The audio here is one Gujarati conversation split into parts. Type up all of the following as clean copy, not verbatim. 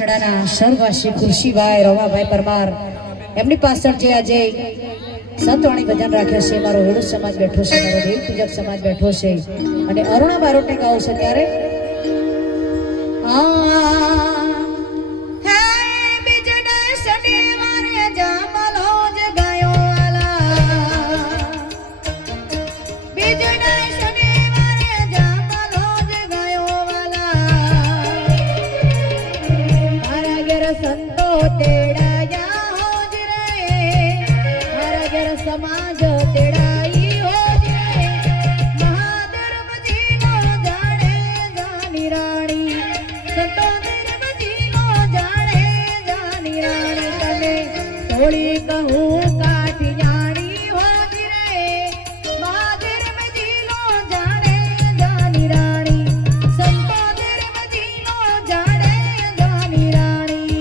વાછડાના સ્વર્ગવાસી કૃષિભાઈ રવાભાઈ પરમાર એમની પાછળ જે આજે સતવાણી ભજન રાખ્યો છે મારો હિન્દુ સમાજ બેઠો છે મારો દેવ પૂજક સમાજ બેઠો છે અને અરુણા બારોટને ગાવું છે ત્યારે संतो तेड़ाया हो रे हर घर समाज तेड़ाई हो रे महाधर्म जी नो जाने जानी रानी संतो धर्म जी नो जाने जानी रानी तने थोड़ी कहूँ काठी जानी हो रे महाधर्म जी नो जाने जानी रानी संतो धर्म जी नो जाने जानी रानी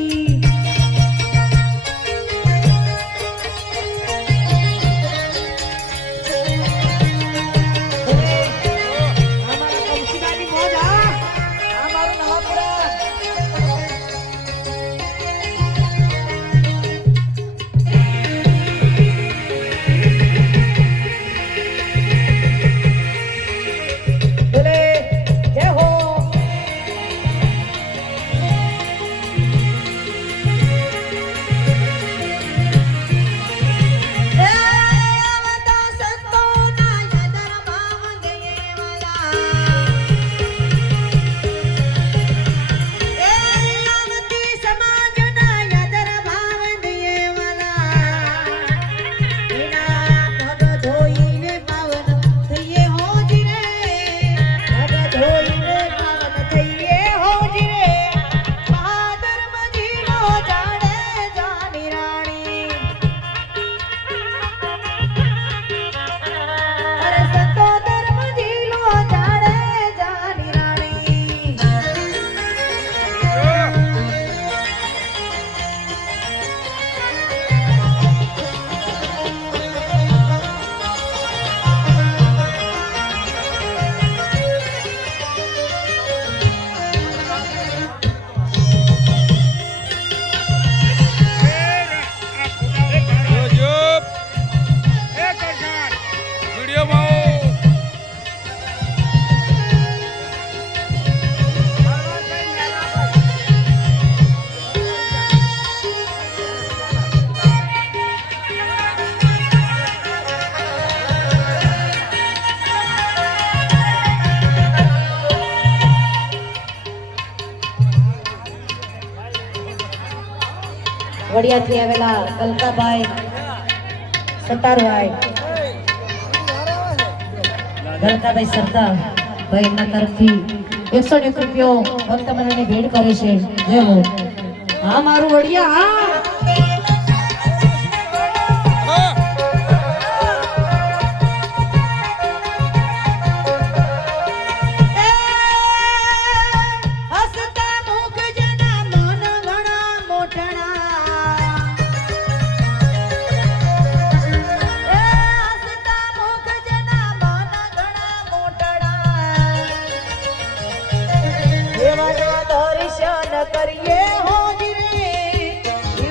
વડિયાથી આવેલા કલકાભાઈ સતારભાઈ ગલકાભાઈ સરદાર ભાઈ એમના તરફથી 101 રૂપિયો ભક્ત મને ભેટ કરે છે જય હો હા મારું વડિયા હા दर्शन करिए हो रे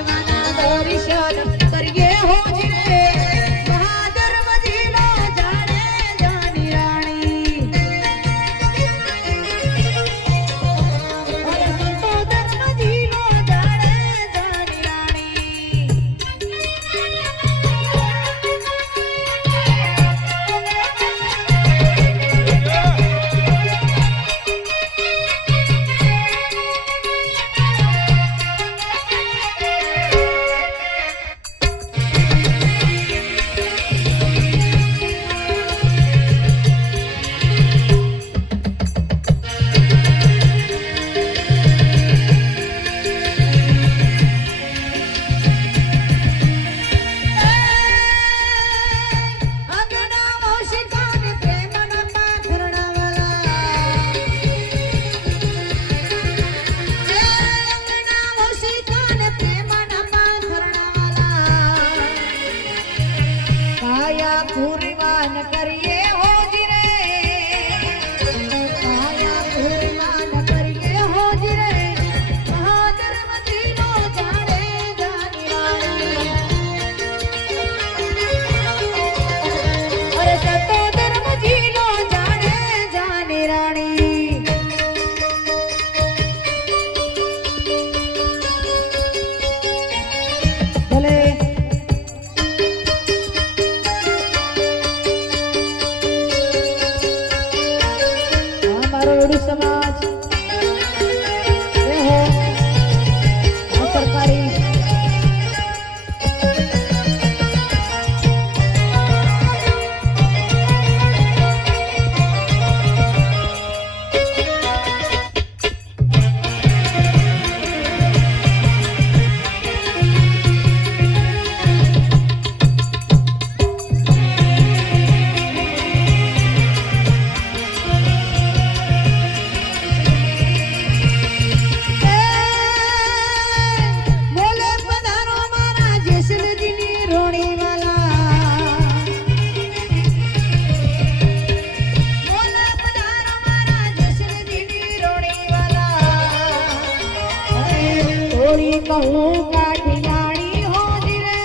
કહું કાઠિયાણી હોજ રે,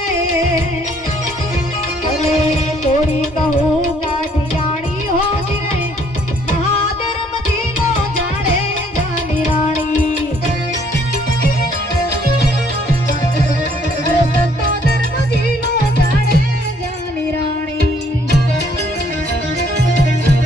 અરે તોરી કહું